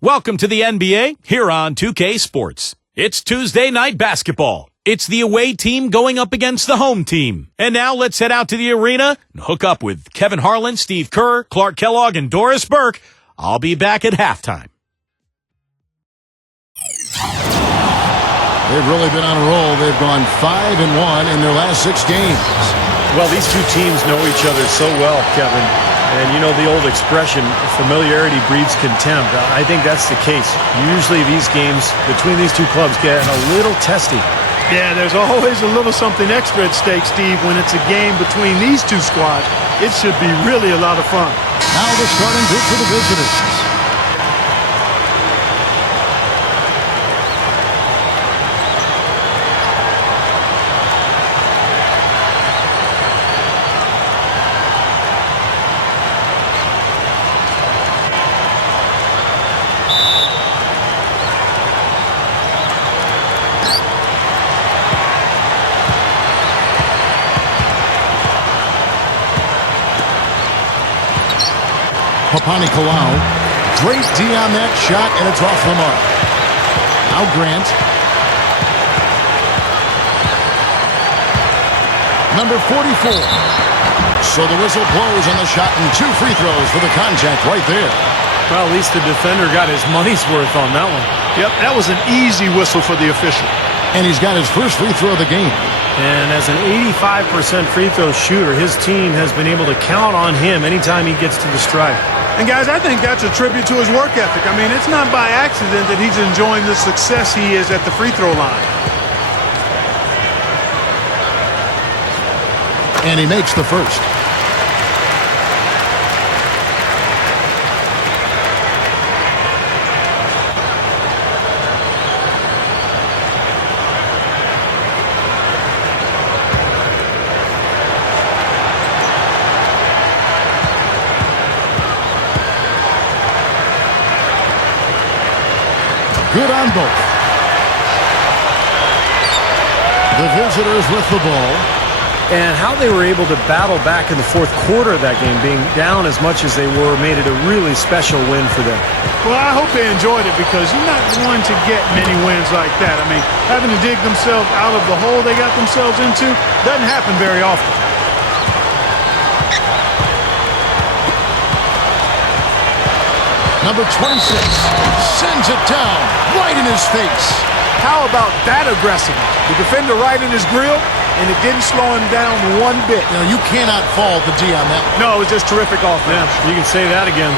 Welcome to the NBA here on 2K Sports. It's Tuesday night basketball. It's the away team going up against the home team. And now let's head out to the arena and hook up with Kevin Harlan, Steve Kerr, Clark Kellogg, and Doris Burke. I'll be back at halftime. They've really been on a roll. They've gone 5-1 in their last 6 games. Well, these two teams know each other so well, Kevin. And you know the old expression, familiarity breeds contempt. I think that's the case. Usually these games between these two clubs get a little testy. Yeah, there's always a little something extra at stake, Steve, when it's a game between these two squads. It should be really a lot of fun. Now the starting group for the visitors. Panathinaikos, great D on that shot, and it's off the mark. Now Grant. Number 44. So the whistle blows on the shot and 2 free throws for the contact right there. Well, at least the defender got his money's worth on that one. Yep, that was an easy whistle for the official. And he's got his first free throw of the game. And as an 85% free throw shooter, his team has been able to count on him anytime he gets to the stripe. And, guys, I think that's a tribute to his work ethic. I mean, it's not by accident that he's enjoying the success he is at the free throw line. And he makes the first. Good on both. The visitors with the ball. And how they were able to battle back in the fourth quarter of that game, being down as much as they were, made it a really special win for them. Well, I hope they enjoyed it because you're not going to get many wins like that. I mean, having to dig themselves out of the hole they got themselves into doesn't happen very often. Number 26 sends it down right in his face. How about that aggressiveness? The defender right in his grill, and it didn't slow him down one bit. You know, you cannot fault the D on that one. No, it was just terrific offense. Yeah, you can say that again.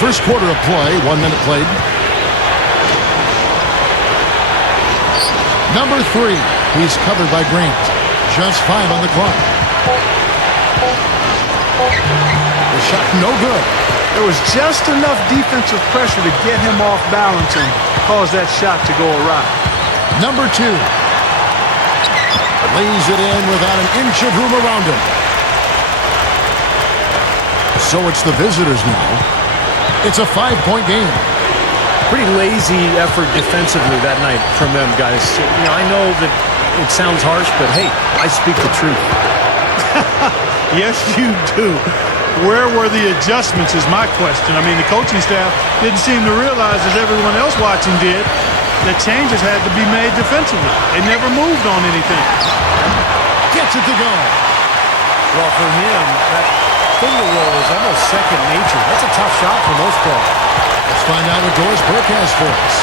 First quarter of play, 1 minute played. Number 3, he's covered by Grant. Just 5 on the clock. The shot no good. There was just enough defensive pressure to get him off balance and cause that shot to go awry. Number 2 lays it in without an inch of room around him. So it's the visitors now. It's a 5-point game. Pretty lazy effort defensively that night from them, guys. You know, I know that it sounds harsh, but hey, I speak the truth. Yes, you do. Where were the adjustments is my question. I mean, the coaching staff didn't seem to realize, as everyone else watching did, that changes had to be made defensively. They never moved on anything. Gets it to go. Well, for him, that finger roll is almost second nature. That's a tough shot for most players. Let's find out what Doris Burke has for us.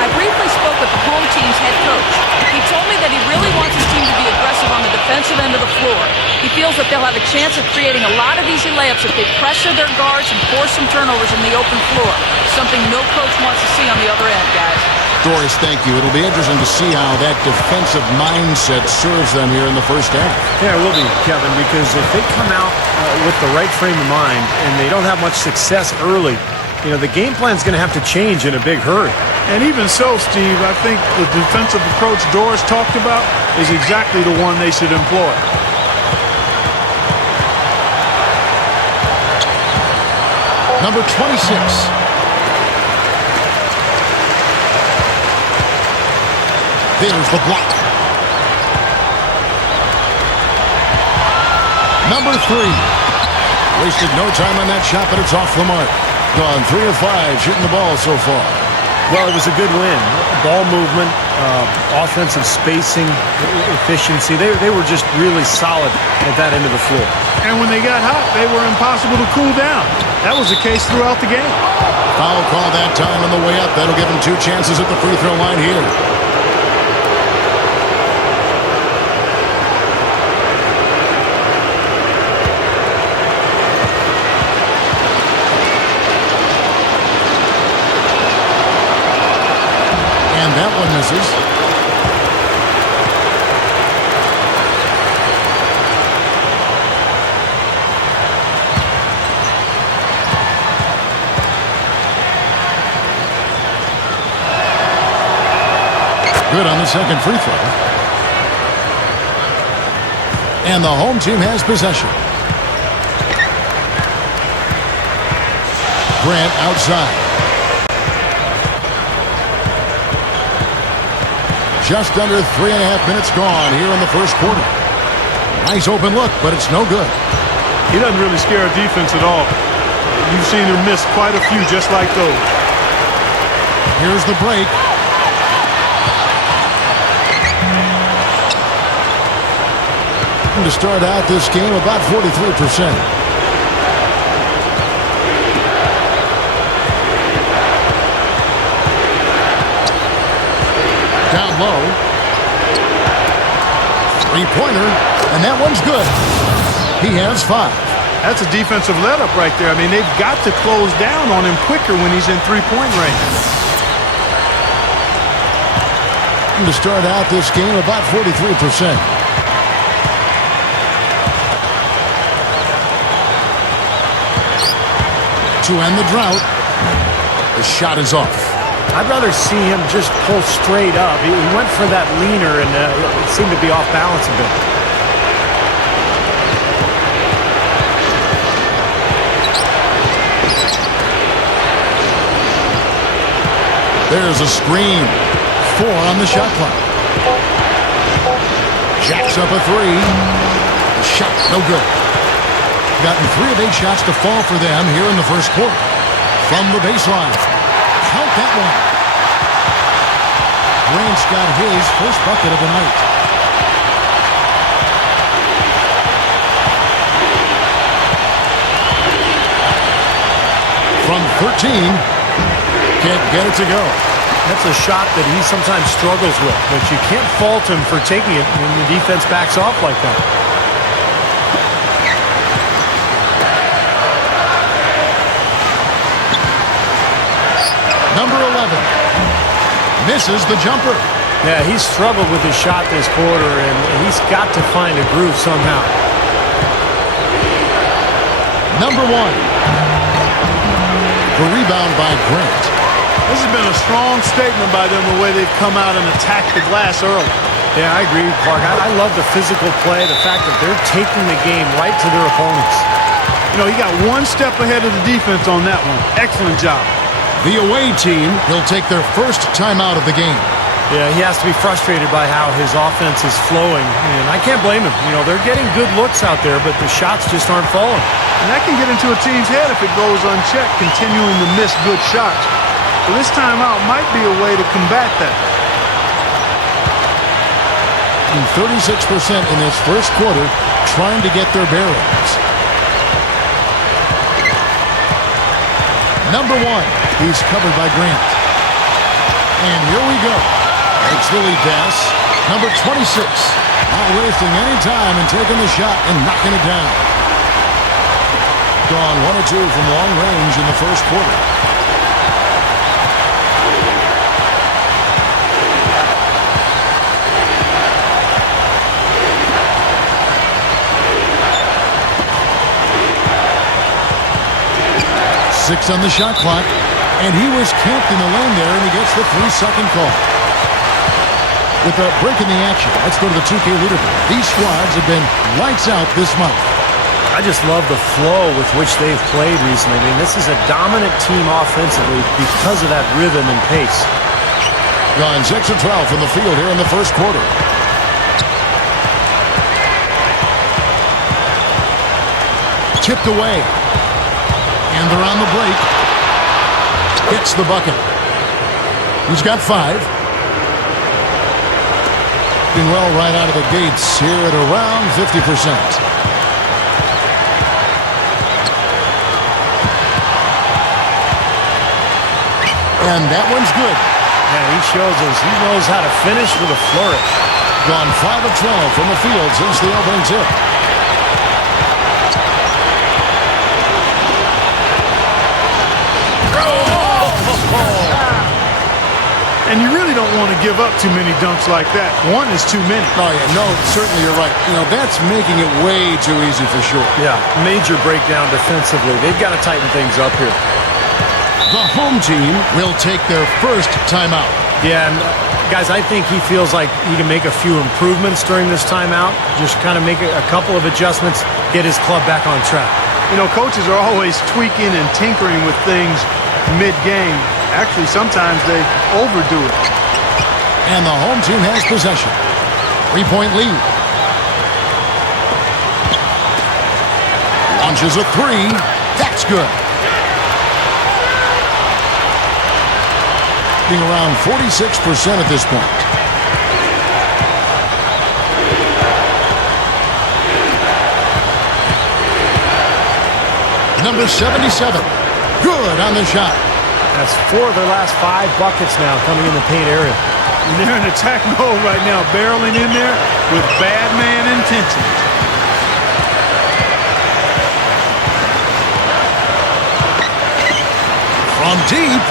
I briefly spoke with the home team's head coach. He told me that he really wants his team to be aggressive on the defensive end of the floor. He feels that they'll have a chance of creating a lot of easy layups if they pressure their guards and force some turnovers in the open floor. Something no coach wants to see on the other end, guys. Doris, thank you. It'll be interesting to see how that defensive mindset serves them here in the first half. Yeah, it will be, Kevin, because if they come out with the right frame of mind and they don't have much success early, you know, the game plan's going to have to change in a big hurry. And even so, Steve, I think the defensive approach Doris talked about is exactly the one they should employ. Number 26. There's the block. Number 3. Wasted no time on that shot, but it's off the mark. Gone 3 of 5 shooting the ball so far. Well, it was a good win. Ball movement, offensive spacing, efficiency. They were just really solid at that end of the floor. And when they got hot, they were impossible to cool down. That was the case throughout the game. Foul call that time on the way up. That'll give him 2 chances at the free throw line here. That one misses. Good on the second free throw. And the home team has possession. Grant outside. Just under 3.5 minutes gone here in the first quarter. Nice open look, but it's no good. He doesn't really scare a defense at all. You've seen him miss quite a few just like those. Here's the break. To start out this game, about 43%. Down low. Three-pointer, and that one's good. He has 5. That's a defensive let-up right there. I mean, they've got to close down on him quicker when he's in three-point range. To start out this game, about 43%. To end the drought, the shot is off. I'd rather see him just pull straight up. He went for that leaner, and it seemed to be off balance a bit. There's a screen. 4 on the shot clock. Jacks up a 3. The shot, no good. Gotten 3 of 8 shots to fall for them here in the first quarter. From the baseline. Count that one. Grant's got his first bucket of the night. From 13, can't get it to go. That's a shot that he sometimes struggles with, but you can't fault him for taking it when the defense backs off like that. Number 11 misses the jumper. Yeah, he's struggled with his shot this quarter, and he's got to find a groove somehow. Number 1. The rebound by Grant. This has been a strong statement by them, the way they've come out and attacked the glass early. Yeah, I agree, Clark. I love the physical play, the fact that they're taking the game right to their opponents. You know, he got one step ahead of the defense on that one. Excellent job. The away team will take their first timeout of the game. Yeah, he has to be frustrated by how his offense is flowing, and I can't blame him. You know, they're getting good looks out there, but the shots just aren't falling. And that can get into a team's head if it goes unchecked, continuing to miss good shots. So this timeout might be a way to combat that. 36% in this first quarter trying to get their bearings. Number 1, he's covered by Grant. And here we go. It's the lead pass. Number 26, not wasting any time and taking the shot and knocking it down. Gone 1 or 2 from long range in the first quarter. Six on the shot clock, and he was camped in the lane there, and he gets the 3-second call. With a break in the action, let's go to the 2K leaderboard. These squads have been lights out this month. I just love the flow with which they've played recently. I mean, this is a dominant team offensively because of that rhythm and pace. Gone 6 of 12 from the field here in the first quarter. Tipped away. And they're on the break. Hits the bucket. He's got 5. Doing well right out of the gates here at around 50%. And that one's good. Yeah, he shows us he knows how to finish with a flourish. Gone 5 of 12 from the field since the opening tip. And you really don't want to give up too many dunks like that. One is too many. Oh, yeah, no, certainly you're right. You know, that's making it way too easy for sure. Yeah, major breakdown defensively. They've got to tighten things up here. The home team will take their first timeout. Yeah, and guys, I think he feels like he can make a few improvements during this timeout. Just kind of make a couple of adjustments, get his club back on track. You know, coaches are always tweaking and tinkering with things mid-game. Actually, sometimes they overdo it. And the home team has possession. 3-point lead. Launches a 3. That's good. Being around 46% at this point. Number 77. Good on the shot. That's 4 of their last 5 buckets now coming in the paint area. And they're in attack mode right now, barreling in there with bad man intentions. From deep.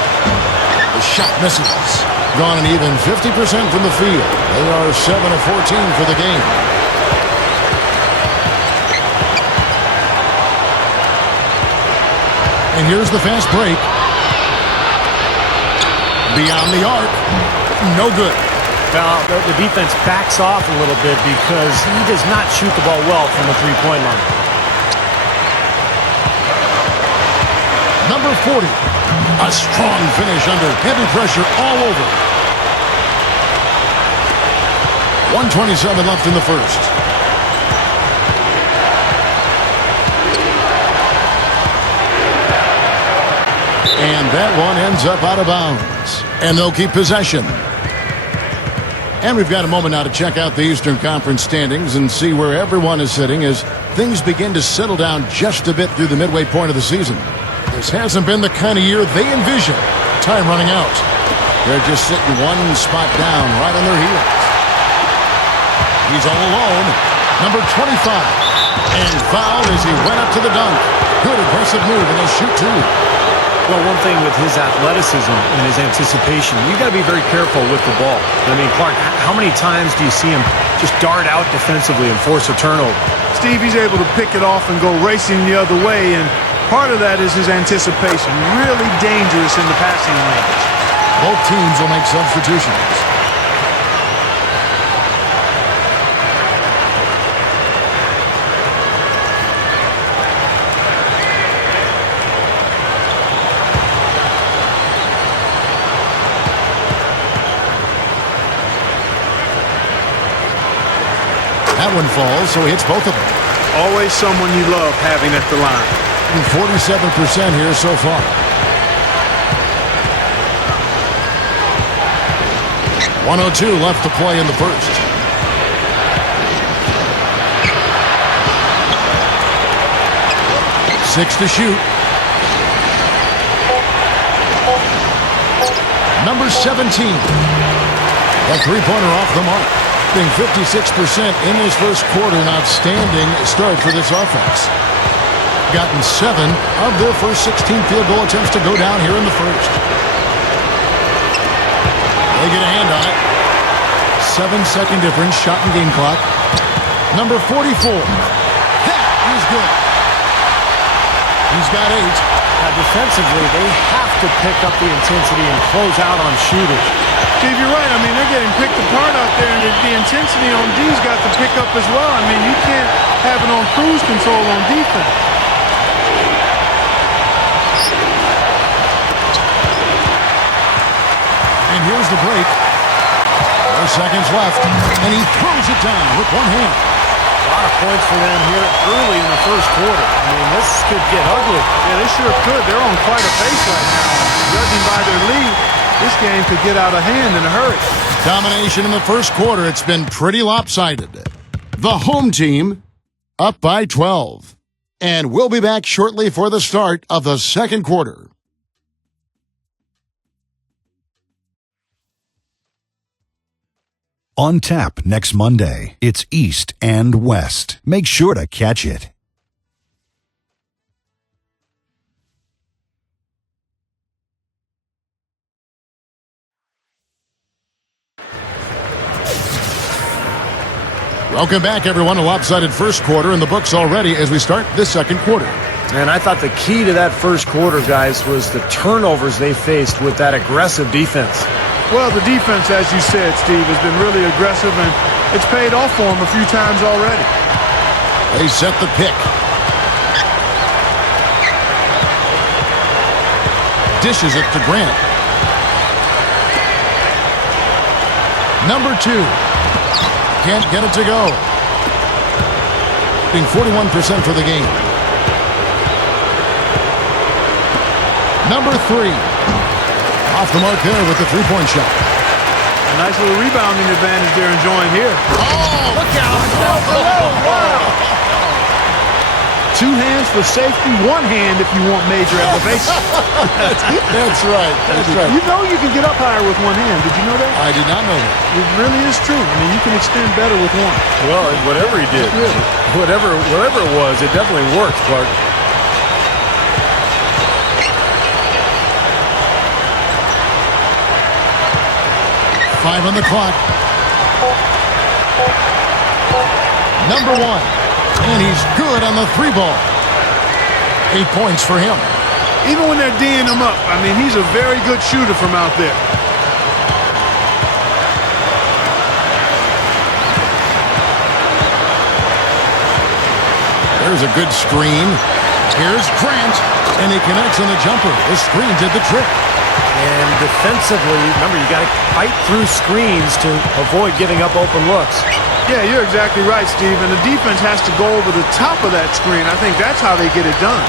The shot misses. Gone an even 50% from the field. They are 7 of 14 for the game. And here's the fast break. Beyond the arc. No good. Now, the defense backs off a little bit because he does not shoot the ball well from the three-point line. Number 40. A strong finish under heavy pressure all over. 1:27 left in the first. And that one ends up out of bounds. And they'll keep possession. And we've got a moment now to check out the Eastern Conference standings and see where everyone is sitting as things begin to settle down just a bit through the midway point of the season. This hasn't been the kind of year they envisioned. Time running out. They're just sitting one spot down right on their heels. He's all alone. Number 25. And fouled as he went up to the dunk. Good aggressive move, and he'll shoot two. Well, one thing with his athleticism and his anticipation, you got to be very careful with the ball. I mean, Clark, how many times do you see him just dart out defensively and force a turnover? Steve, he's able to pick it off and go racing the other way, and part of that is his anticipation. Really dangerous in the passing lanes. Both teams will make substitutions. That one falls, so he hits both of them. Always someone you love having at the line. And 47% here so far. 1:02 left to play in the first. Six to shoot. Number 17. A three-pointer off the mark. Being 56% in this first quarter, an outstanding start for this offense. Gotten 7 of their first 16 field goal attempts to go down here in the first. They get a hand on it. 7-second difference, shot and game clock. Number 44. That is good. He's got 8. Now, defensively, they have to pick up the intensity and close out on shooters. Steve, you're right. I mean, they're getting picked apart out there, and the intensity on D's got to pick up as well. I mean, you can't have it on cruise control on defense. And here's the break. 4 seconds left, and he throws it down with one hand. A lot of points for them here early in the first quarter. I mean, this could get ugly. Yeah, they sure could. They're on quite a pace right now. Judging by their lead, this game could get out of hand in a hurry. Domination in the first quarter. It's been pretty lopsided. The home team up by 12. And we'll be back shortly for the start of the second quarter. On tap next Monday. It's East and West. Make sure to catch it. Welcome back, everyone. A lopsided first quarter in the books already as we start this second quarter. And I thought the key to that first quarter, guys, was the turnovers they faced with that aggressive defense. Well, the defense, as you said, Steve, has been really aggressive, and it's paid off for them a few times already. They set the pick. Dishes it to Grant. Number 2. Can't get it to go. Being 41% for the game. Number 3. Off the mark there with the three-point shot. A nice little rebounding advantage they're enjoying here. Oh, look out. Wow. 2 hands for safety, 1 hand if you want major elevation. That's right. That's right. You know you can get up higher with 1 hand. Did you know that? I did not know that. It really is true. I mean, you can extend better with 1. Well, whatever he did, whatever it was, it definitely worked, Clark. Five on the clock. Number 1. And he's good on the 3 ball. 8 points for him. Even when they're D'ing him up, I mean, he's a very good shooter from out there. There's a good screen. Here's Grant, and he connects on the jumper. The screen did the trick. And defensively, remember, you got to fight through screens to avoid giving up open looks. Yeah, you're exactly right, Steve. And the defense has to go over the top of that screen. I think that's how they get it done.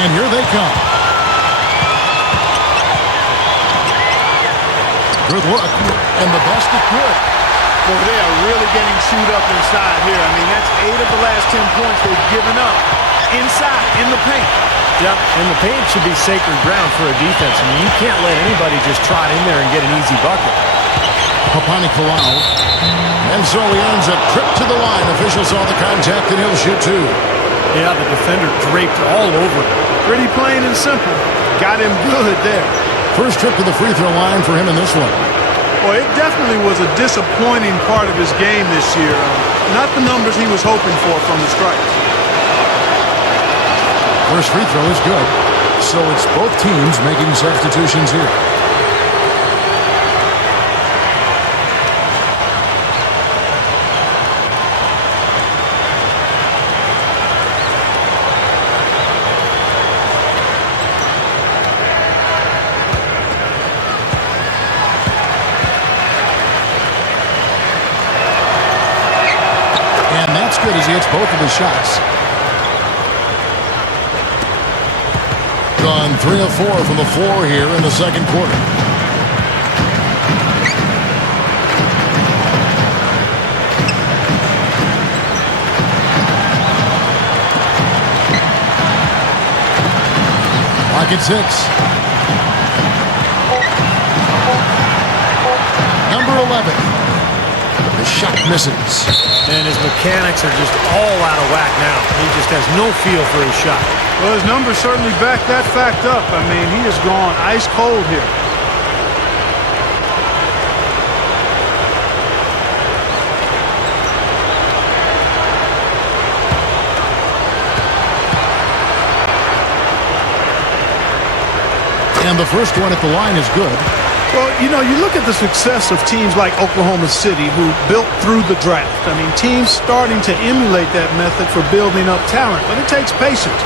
And here they come. Good look. And the basket good. Well, they are really getting chewed up inside here. I mean, that's 8 of the last 10 points they've given up inside, in the paint. Yep, and the paint should be sacred ground for a defense. I mean, you can't let anybody just trot in there and get an easy bucket. Panathinaikos. And so he earns a trip to the line. Officials saw the contact, and he'll shoot 2. Yeah, the defender draped all over him. Pretty plain and simple. Got him good there. First trip to the free throw line for him in this one. Well, it definitely was a disappointing part of his game this year. Not the numbers he was hoping for from the strike. First free throw is good. So it's both teams making substitutions here. And that's good as he hits both of his shots. Gone 3 of 4 from the floor here in the second quarter. Clock at 6. Number 11. The shot misses. And his mechanics are just all out of whack now. He just has no feel for his shot. Well, his numbers certainly back that fact up. I mean, he has gone ice cold here. And the first one at the line is good. Well, you look at the success of teams like Oklahoma City who built through the draft. I mean, teams starting to emulate that method for building up talent, but it takes patience.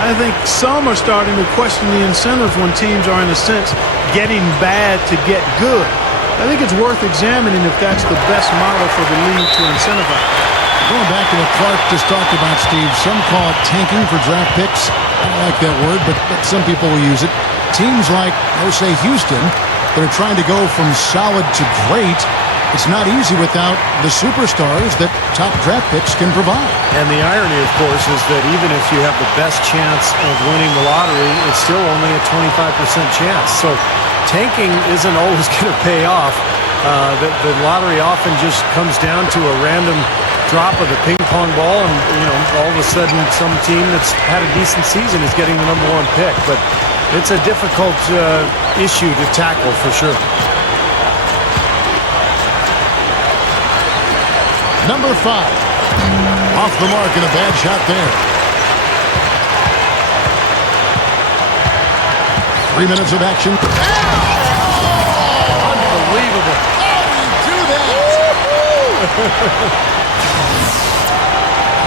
I think some are starting to question the incentives when teams are, in a sense, getting bad to get good. I think it's worth examining if that's the best model for the league to incentivize. Going back to what Clark just talked about, Steve, some call it tanking for draft picks. I don't like that word, but some people will use it. Teams like, say, Houston, that are trying to go from solid to great, it's not easy without the superstars that top draft picks can provide. And the irony, of course, is that even if you have the best chance of winning the lottery, it's still only a 25% chance. So tanking isn't always going to pay off. The lottery often just comes down to a random drop of the ping pong ball, and all of a sudden some team that's had a decent season is getting the #1 pick. But it's a difficult issue to tackle for sure. Number 5. Off the mark and a bad shot there. 3 minutes of action. Unbelievable. Do that.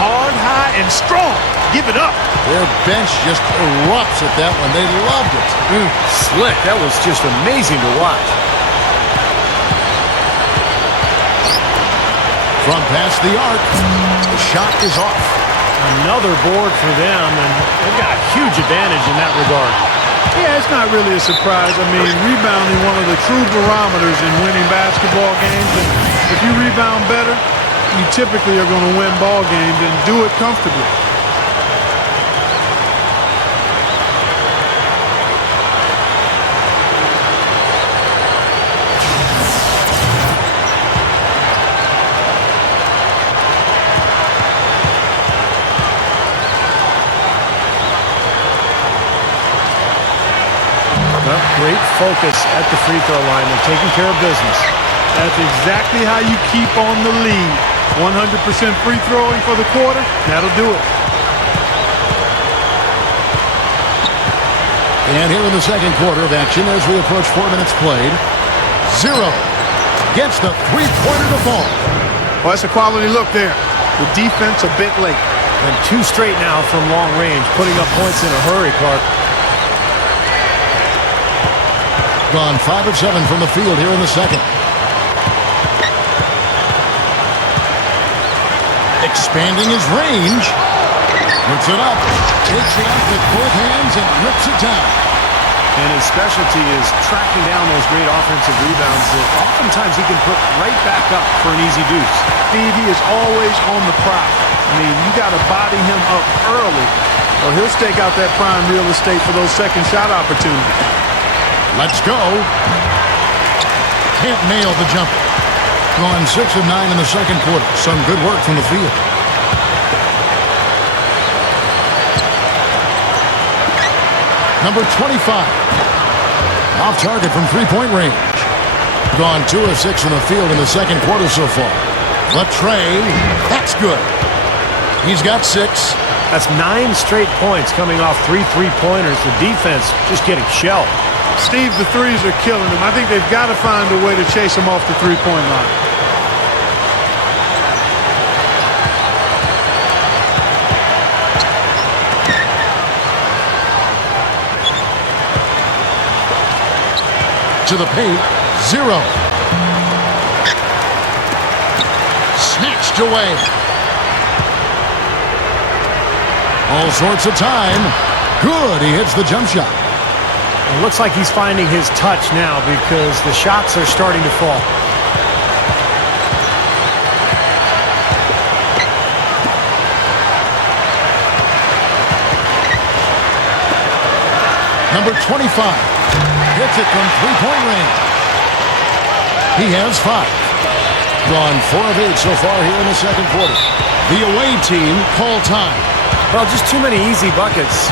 Hard, high, and strong. Give it up. Their bench just erupts at that one. They loved it. Slick. That was just amazing to watch. From past the arc, the shot is off. Another board for them, and they've got a huge advantage in that regard. Yeah, it's not really a surprise. I mean, rebounding one of the true barometers in winning basketball games. And if you rebound better, you typically are going to win ball games and do it comfortably. Great focus at the free throw line and taking care of business. That's exactly how you keep on the lead. 100% free throwing for the quarter, that'll do it. And here in the second quarter of action as we approach 4 minutes played. 0 gets the three-pointer to fall. Well, that's a quality look there. The defense a bit late. And 2 straight now from long range, putting up points in a hurry, Clark. Gone 5 of 7 from the field here in the second. Expanding his range. Puts it up. Takes it up with both hands and rips it down. And his specialty is tracking down those great offensive rebounds that oftentimes he can put right back up for an easy deuce. Steve, he is always on the prowl. I mean, you got to body him up early, or he'll stake out that prime real estate for those second shot opportunities. Let's go. Can't nail the jumper. Gone 6 of 9 in the second quarter. Some good work from the field. Number 25. Off target from three-point range. Gone 2 of 6 in the field in the second quarter so far. Latrey, that's good. He's got 6. That's 9 straight points coming off 3 three-pointers. The defense just getting shelled. Steve, the threes are killing him. I think they've got to find a way to chase him off the three-point line. To the paint, 0. Snatched away. All sorts of time. Good, he hits the jump shot. It looks like he's finding his touch now because the shots are starting to fall. Number 25 hits it from three-point range. He has 5. Gone 4 of 8 so far here in the second quarter. The away team call time. Well, just too many easy buckets,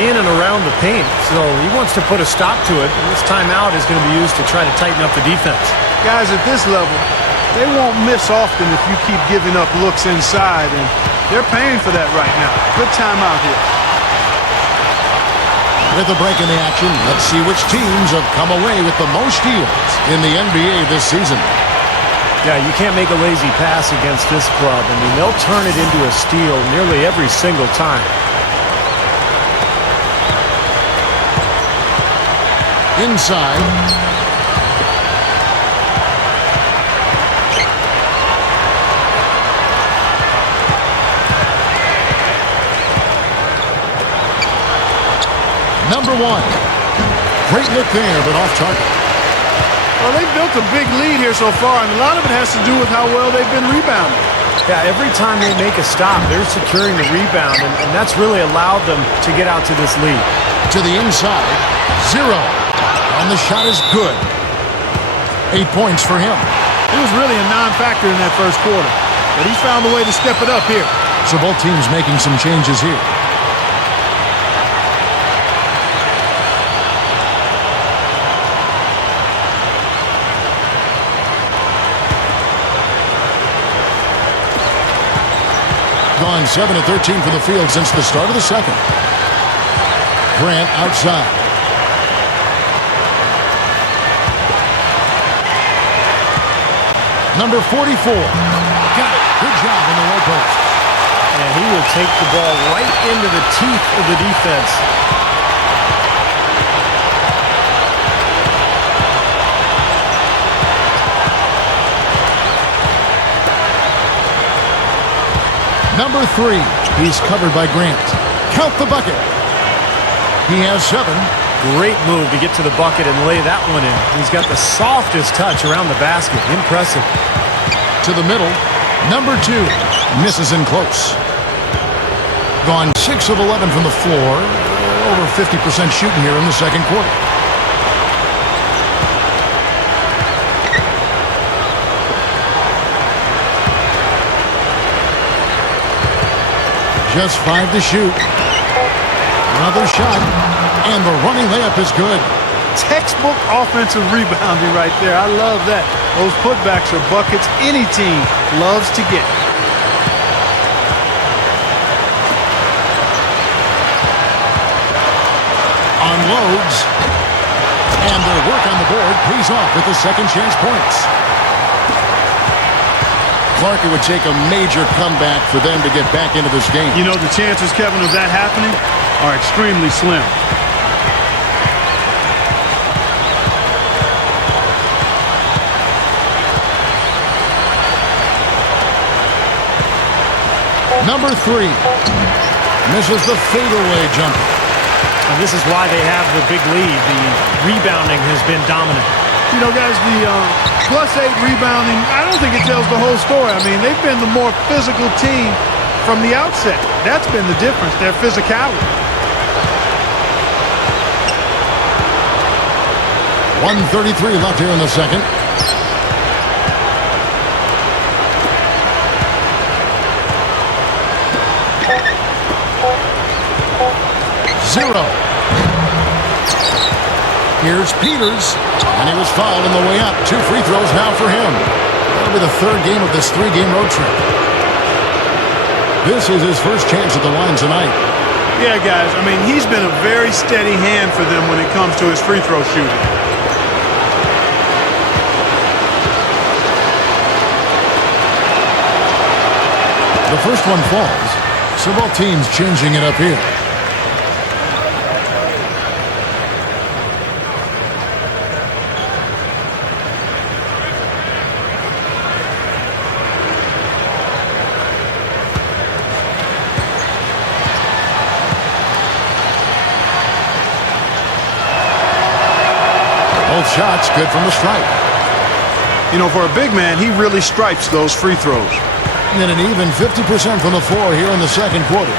in and around the paint. So he wants to put a stop to it. And this timeout is going to be used to try to tighten up the defense. Guys, at this level, they won't miss often if you keep giving up looks inside. And they're paying for that right now. Good timeout here. With a break in the action, let's see which teams have come away with the most steals in the NBA this season. Yeah, you can't make a lazy pass against this club. I mean, they'll turn it into a steal nearly every single time. Inside. Number one. Great look there, but off target. Well, they've built a big lead here so far, and a lot of it has to do with how well they've been rebounding. Yeah, every time they make a stop, they're securing the rebound, and that's really allowed them to get out to this lead. To the inside, 0. And the shot is good. 8 points for him. It was really a non-factor in that first quarter, but he's found a way to step it up here. So both teams making some changes here. Gone 7 of 13 from the field since the start of the second. Grant outside. Number 44. Got it. Good job in the low post. And he will take the ball right into the teeth of the defense. Number 3. He's covered by Grant. Count the bucket. He has 7. Great move to get to the bucket and lay that one in. He's got the softest touch around the basket. Impressive. To the middle. Number 2. Misses in close. Gone 6 of 11 from the floor. Over 50% shooting here in the second quarter. Just 5 to shoot. Another shot. And the running layup is good. Textbook offensive rebounding right there. I love that. Those putbacks are buckets any team loves to get. Unloads. And their work on the board pays off with the second chance points. Clark, it would take a major comeback for them to get back into this game. You know, the chances, Kevin, of that happening are extremely slim. Number 3. Misses the fadeaway jumper. And this is why they have the big lead. The rebounding has been dominant. You know, guys, the +8 rebounding, I don't think it tells the whole story. I mean, they've been the more physical team from the outset. That's been the difference, their physicality. 1:33 left here in the second. Zero. Here's Peters, and he was fouled on the way up. 2 free throws now for him. That'll be the third game of this 3-game road trip. This is his first chance at the line tonight. Yeah, guys, I mean, he's been a very steady hand for them when it comes to his free throw shooting. The first one falls, so both teams changing it up here. Both shots good from the stripe. You know, for a big man, he really stripes those free throws. And an even 50% from the floor here in the second quarter.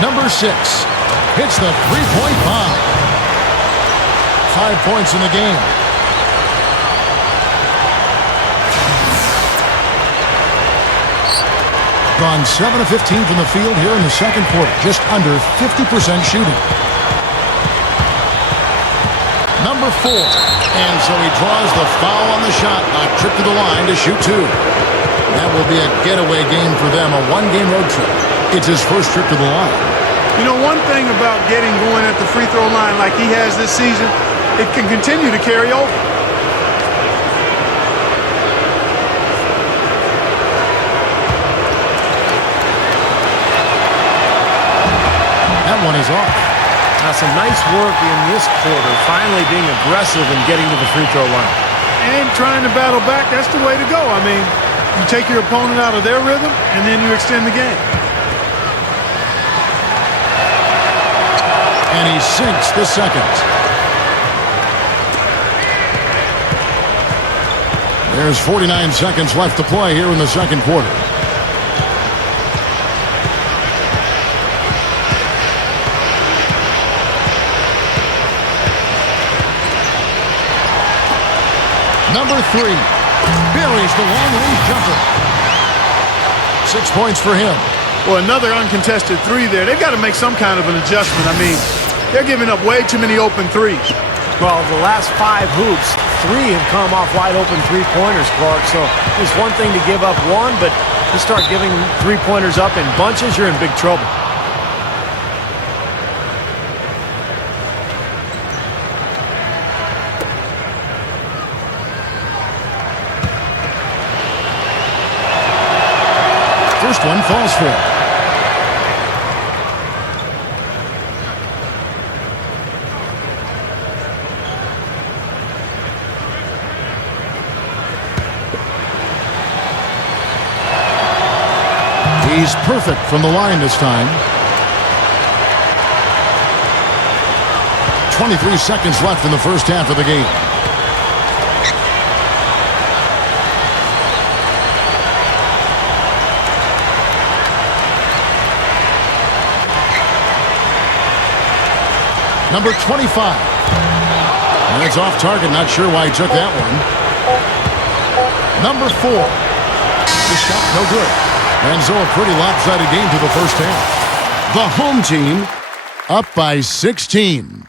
Number 6 hits the three-point bomb. 5 points in the game. Gone 7 of 15 from the field here in the second quarter. Just under 50% shooting. Number 4. And so he draws the foul on the shot. A trip to the line to shoot 2. That will be a getaway game for them, a one-game road trip. It's his first trip to the line. You know, one thing about getting going at the free throw line like he has this season, it can continue to carry over. That one is off. Now, some nice work in this quarter, finally being aggressive and getting to the free throw line. And trying to battle back, that's the way to go. I mean, you take your opponent out of their rhythm, and then you extend the game. And he sinks the second. There's 49 seconds left to play here in the second quarter. Number 3, buries the long-range jumper. 6 points for him. Well, another uncontested three there. They've got to make some kind of an adjustment. I mean, they're giving up way too many open threes. Well, the last 5 hoops, 3 have come off wide-open three-pointers, Clark. So it's one thing to give up one, but you start giving three-pointers up in bunches, you're in big trouble. First one falls for him. He's perfect from the line this time. 23 seconds left in the first half of the game. Number 25. And it's off target. Not sure why he took that one. Number 4. The shot no good. And so a pretty lopsided game to the first half. The home team up by 16.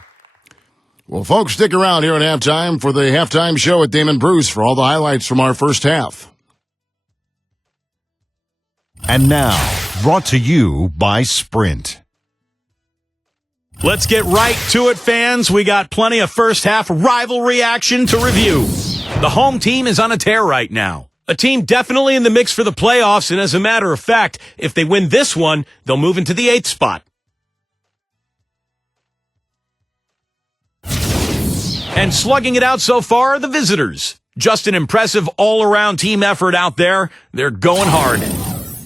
Well, folks, stick around here at halftime for the halftime show at Damon Bruce for all the highlights from our first half. And now, brought to you by Sprint. Let's get right to it, fans. We got plenty of first half rivalry action to review. The home team is on a tear right now. A team definitely in the mix for the playoffs, and as a matter of fact, if they win this one, they'll move into the 8th spot. And slugging it out so far are the visitors. Just an impressive all-around team effort out there. They're going hard.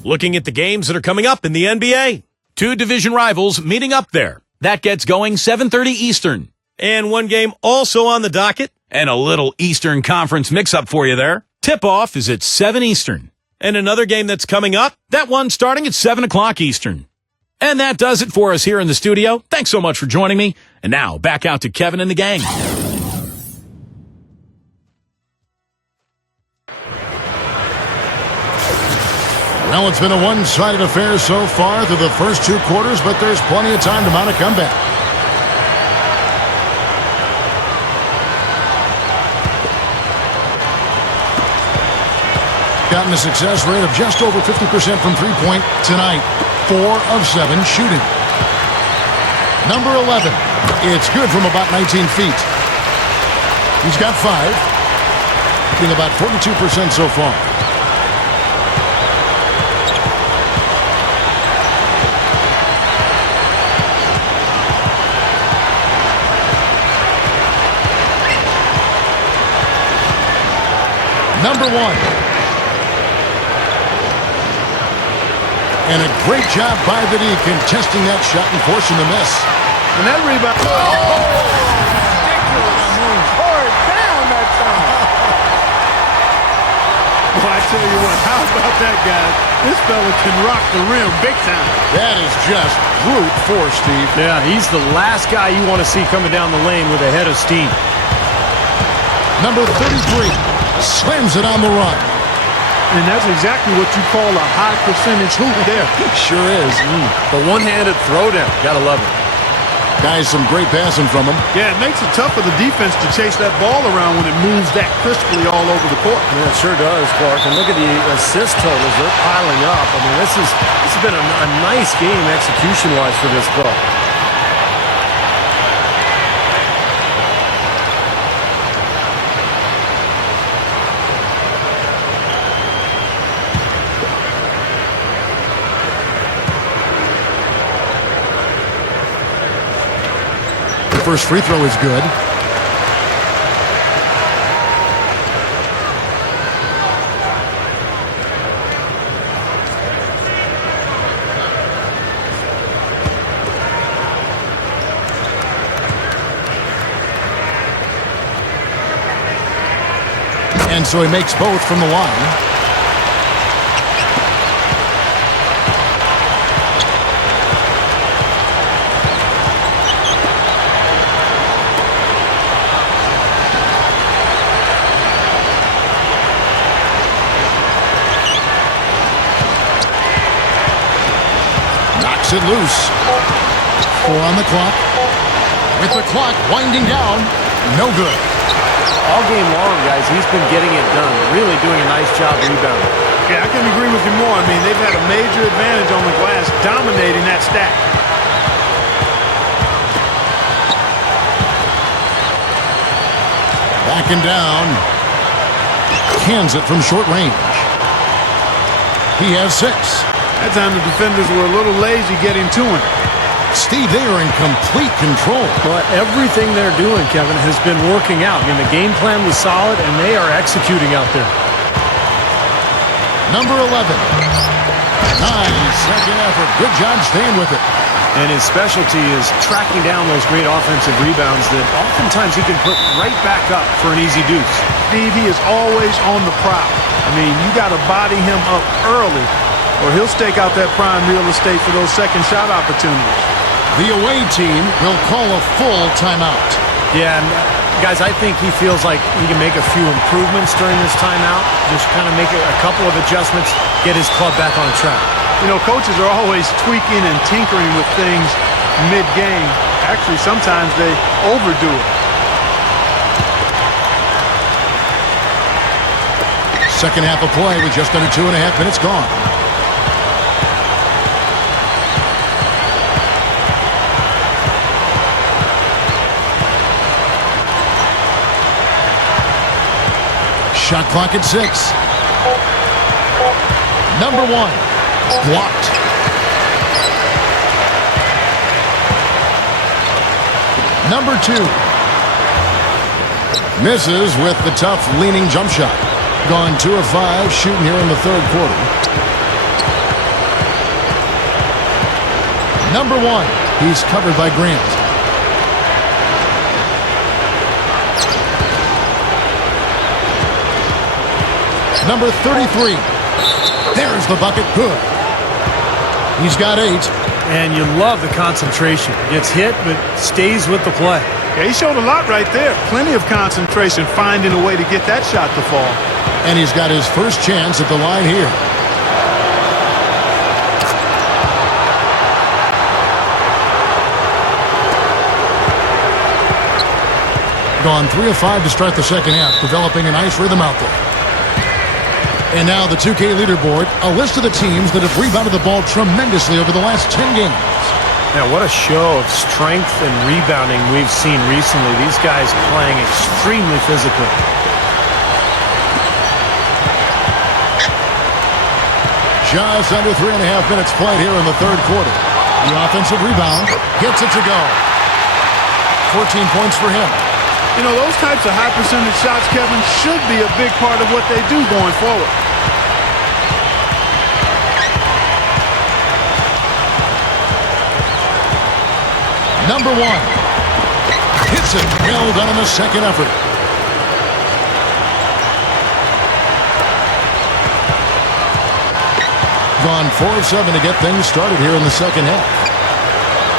Looking at the games that are coming up in the NBA. 2 division rivals meeting up there. That gets going 7:30 Eastern. And one game also on the docket, and a little Eastern Conference mix-up for you there. Tip-off is at 7 Eastern. And another game that's coming up, that one starting at 7 o'clock Eastern. And that does it for us here in the studio. Thanks so much for joining me. And now, back out to Kevin and the gang. Well, it's been a one-sided affair so far through the first 2 quarters, but there's plenty of time to mount a comeback. Gotten a success rate of just over 50% from three-point tonight. 4 of 7 shooting. Number 11. It's good from about 19 feet. He's got 5. Being about 42% so far. Number 1. And a great job by the D contesting that shot and forcing the miss. And that rebound. Oh, ridiculous. Tore it down that time. Well, I tell you what, how about that, guys? This fella can rock the rim big time. That is just brute force, Steve. Yeah, he's the last guy you want to see coming down the lane with a head of steam. Number 33 slams it on the run. And that's exactly what you call a high percentage hoop there. Sure is. The one-handed throwdown. Gotta love it. Guys, some great passing from him. Yeah, it makes it tough for the defense to chase that ball around when it moves that crisply all over the court. Yeah, it sure does, Clark. And look at the assist totals. They're piling up. I mean, this has been a nice game execution-wise for this club. First free throw is good. And so he makes both from the line. It loose. 4 on the clock. With the clock winding down, no good. All game long, guys, he's been getting it done. Really doing a nice job rebounding. Yeah, I couldn't agree with you more. I mean, they've had a major advantage on the glass, dominating that stack. Backing down. Cans it from short range. He has 6. That time the defenders were a little lazy getting to him. Steve, they are in complete control. But everything they're doing, Kevin, has been working out. I mean, the game plan was solid, and they are executing out there. Number 11. Nice second effort. Good job staying with it. And his specialty is tracking down those great offensive rebounds that oftentimes he can put right back up for an easy deuce. Steve, he is always on the prowl. I mean, you got to body him up early, or he'll stake out that prime real estate for those second shot opportunities. The away team will call a full timeout. Yeah, and guys, I think he feels like he can make a few improvements during this timeout. Just kind of make a couple of adjustments, get his club back on track. You know, coaches are always tweaking and tinkering with things mid-game. Actually, sometimes they overdo it. Second half of play with just under 2.5 minutes gone. Shot clock at 6. Number 1. Blocked. Number 2. Misses with the tough leaning jump shot. Gone 2 of 5 shooting here in the third quarter. Number 1. He's covered by Grant. Number 33. There's the bucket. Good. He's got 8. And you love the concentration. Gets hit, but stays with the play. Yeah, he showed a lot right there. Plenty of concentration, finding a way to get that shot to fall. And he's got his first chance at the line here. Gone 3 of 5 to start the second half, developing a nice rhythm out there. And now the 2K leaderboard, a list of the teams that have rebounded the ball tremendously over the last 10 games. Now, what a show of strength and rebounding we've seen recently. These guys playing extremely physically. Just under 3.5 minutes played here in the third quarter. The offensive rebound gets it to go. 14 points for him. You know, those types of high percentage shots, Kevin, should be a big part of what they do going forward. Number 1. Hits it. Well done in the second effort. Gone 4 of 7 to get things started here in the second half.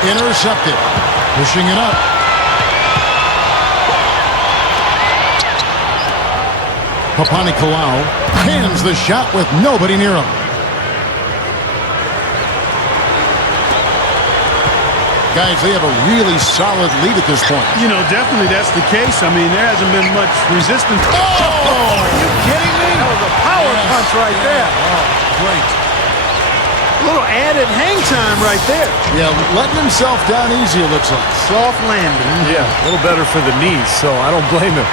Intercepted. Pushing it up. Panathinaikos hands the shot with nobody near him. Guys, they have a really solid lead at this point. You know, definitely that's the case. I mean, there hasn't been much resistance. Oh! Are you kidding me? That was a power punch right there. Oh, great. A little added hang time right there. Yeah, letting himself down easy, it looks like. Soft landing. Yeah, a little better for the knees, so I don't blame him.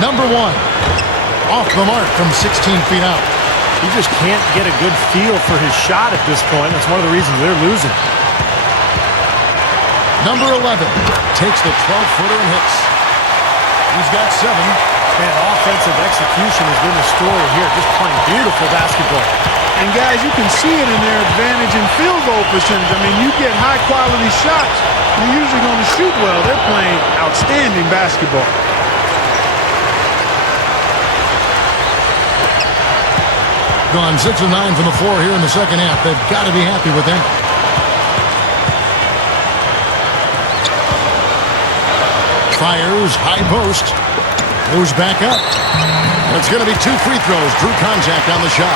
Number 1. Off the mark from 16 feet out. He just can't get a good feel for his shot at this point. That's one of the reasons they're losing. Number 11 takes the 12-footer and hits. He's got 7. Man, offensive execution has been the story here. Just playing beautiful basketball. And guys, you can see it in their advantage in field goal percentage. I mean, you get high-quality shots, you're usually going to shoot well. They're playing outstanding basketball. Gone 6 of 9 from the floor here in the second half. They've got to be happy with that. Fires, high post. Goes back up. And it's going to be 2 free throws. Drew contact on the shot.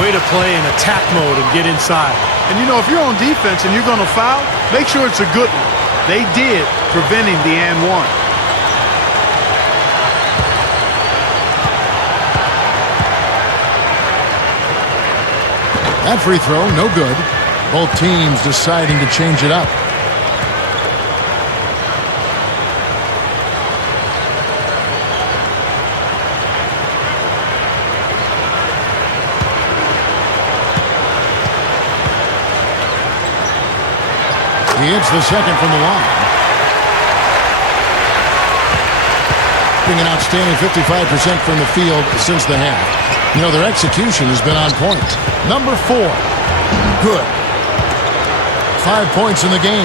Way to play in attack mode and get inside. And, you know, if you're on defense and you're going to foul, make sure it's a good one. They did, preventing the and one. That free throw, no good. Both teams deciding to change it up. He hits the second from the line. Being an outstanding 55% from the field since the half. You know, their execution has been on point. Number 4. Good. 5 points in the game.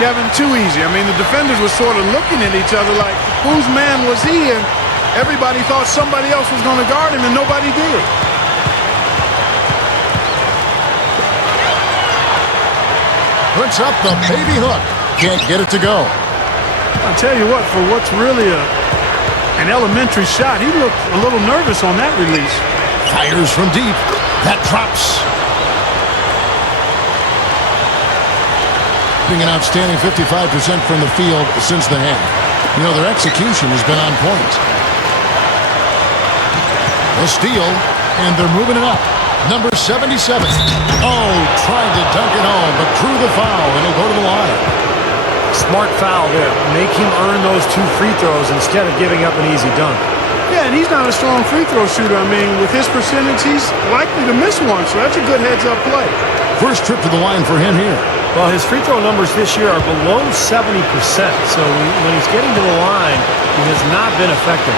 Kevin, too easy. I mean, the defenders were sort of looking at each other like, whose man was he? And everybody thought somebody else was going to guard him, and nobody did. Puts up the baby hook. Can't get it to go. I'll tell you what, for what's really an elementary shot, he looked a little nervous on that release. Fires from deep. That drops. Being an outstanding 55% from the field since the half. You know, their execution has been on point. A steal, and they're moving it up. Number 77. Oh, tried to dunk it home, but drew the foul, and he'll go to the line. Smart foul there. Make him earn those 2 free throws instead of giving up an easy dunk. Yeah, and he's not a strong free throw shooter. I mean, with his percentage, he's likely to miss one, so that's a good heads-up play. First trip to the line for him here. Well, his free throw numbers this year are below 70%, so when he's getting to the line, he has not been effective.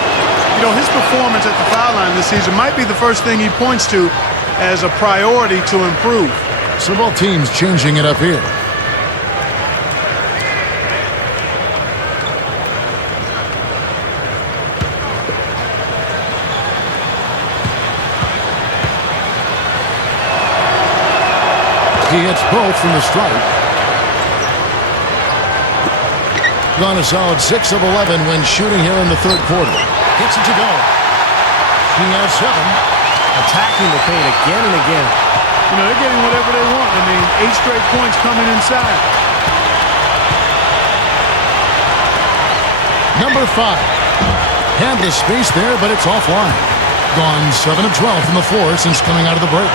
You know, his performance at the foul line this season might be the first thing he points to as a priority to improve. So both teams changing it up here. He hits both from the stripe. Gone a solid 6 of 11 when shooting here in the third quarter. Gets it to go. He has 7. Attacking the paint again and again. You know, they're getting whatever they want. I mean, 8 straight points coming inside. Number 5. Had the space there, but it's offline. Gone 7 of 12 from the floor since coming out of the break.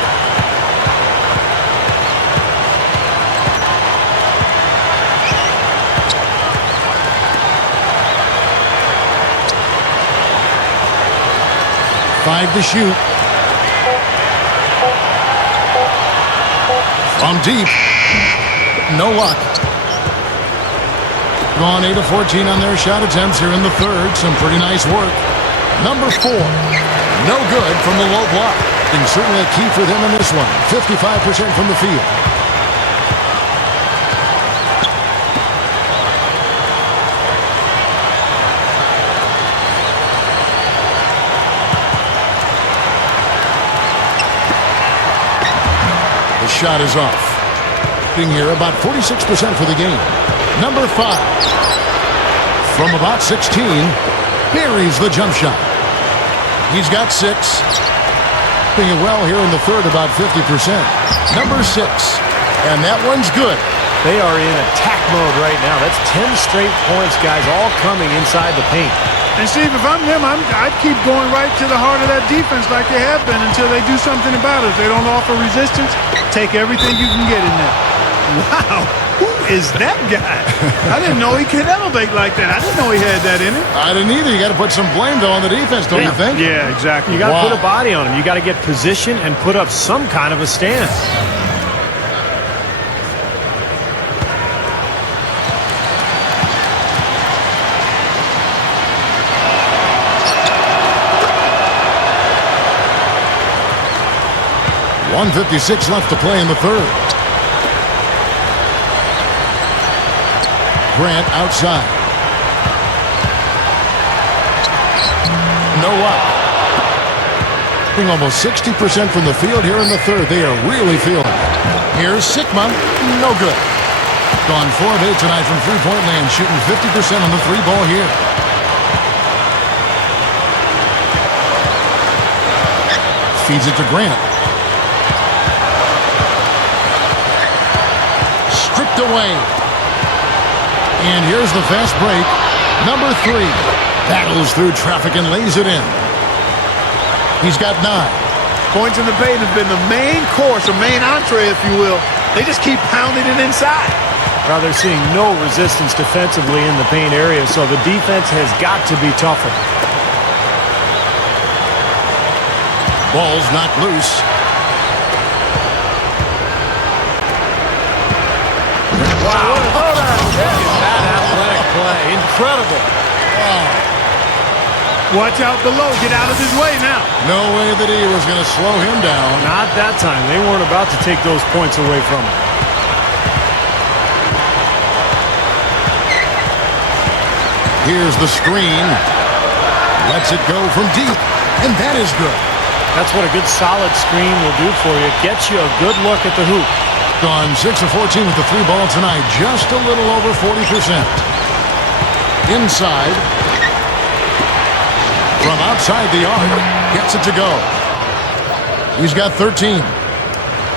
Five to shoot. From deep. No luck. Gone 8 of 14 on their shot attempts here in the third. Some pretty nice work. Number 4. No good from the low block. And certainly a key for them in this one. 55% from the field. Shot is off. Being here about 46% for the game. Number 5. From about 16. Buries the jump shot. He's got 6. keeping it well here in the third, about 50%. Number 6. And that one's good. They are in attack mode right now. That's 10 straight points, guys, all coming inside the paint. And, Steve, if I'm them, I'd keep going right to the heart of that defense like they have been until they do something about it. If they don't offer resistance, take everything you can get in there. Wow, who is that guy? I didn't know he could elevate like that. I didn't know he had that in him. I didn't either. You got to put some blame, though, on the defense, don't you think? Yeah, exactly. You got to put a body on him. You got to get position and put up some kind of a stand. .156 left to play in the third. Grant outside. No up. Being almost 60% from the field here in the third. They are really feeling it. Here's Sigma. No good. Gone 4 of 8 tonight from three-point land, shooting 50% on the three ball here. Feeds it to Grant. Stripped away. And here's the fast break. Number 3. Battles through traffic and lays it in. He's got 9. Points in the paint have been the main course, or main entree, if you will. They just keep pounding it inside. Well, they're seeing no resistance defensively in the paint area, so the defense has got to be tougher. Ball's knocked loose. Wow, look at that athletic play. Incredible. Watch out below. Get out of his way now. No way that he was going to slow him down. Not that time. They weren't about to take those points away from him. Here's the screen. Lets it go from deep. And that is good. That's what a good solid screen will do for you. Gets you a good look at the hoop. Gone 6 of 14 with the three ball tonight. Just a little over 40%. Inside. From outside the arc. Gets it to go. He's got 13. You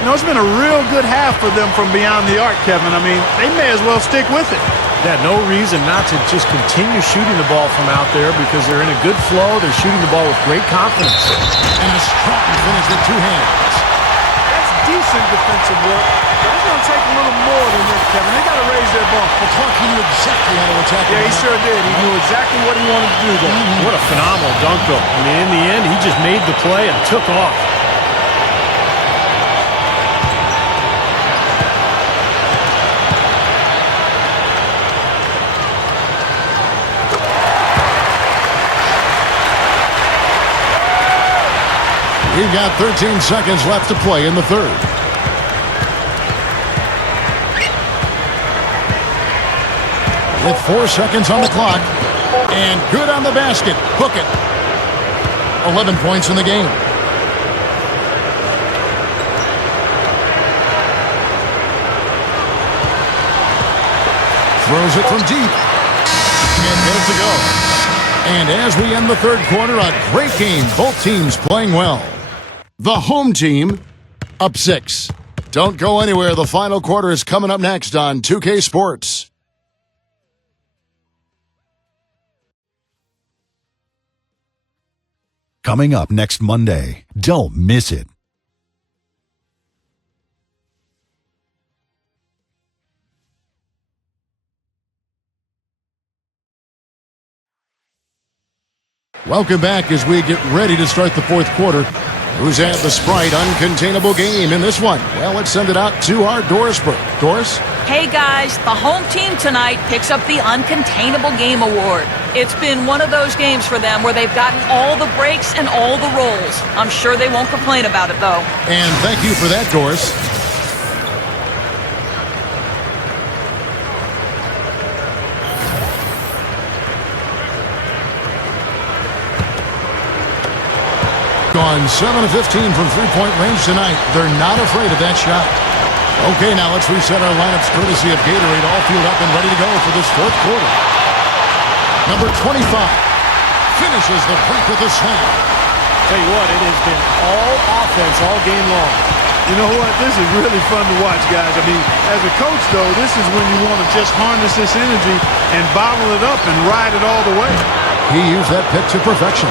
know, it's been a real good half for them from beyond the arc, Kevin. I mean, they may as well stick with it. Yeah, no reason not to just continue shooting the ball from out there because they're in a good flow. They're shooting the ball with great confidence. And a strong finish with 2 hands. That's decent defensive work. But it's going to take a little more than that, Kevin. They got to raise their ball. The clock knew exactly how to attack. Yeah, he sure did. He knew exactly what he wanted to do there. What a phenomenal dunk, though. I mean, in the end, he just made the play and took off. We've got 13 seconds left to play in the third. With 4 seconds on the clock. And good on the basket. Hook it. 11 points in the game. Throws it from deep. And good to go. And as we end the third quarter, a great game. Both teams playing well. The home team up 6. Don't go anywhere. The final quarter is coming up next on 2K Sports. Coming up next Monday. Don't miss it. Welcome back as we get ready to start the fourth quarter. Who's had the Sprite uncontainable game in this one? Well, let's send it out to our Doris Burke. Doris? Hey guys, the home team tonight picks up the Uncontainable Game Award. It's been one of those games for them where they've gotten all the breaks and all the rolls. I'm sure they won't complain about it though. And thank you for that, Doris. Gone 7 of 15 from three-point range tonight. They're not afraid of that shot. Okay, now let's reset our lineups courtesy of Gatorade, all fueled up and ready to go for this fourth quarter. Number 25 finishes the break with a slam. Tell you what, it has been all offense all game long. You know what? This is really fun to watch, guys. I mean, as a coach, though, this is when you want to just harness this energy and bottle it up and ride it all the way. He used that pick to perfection.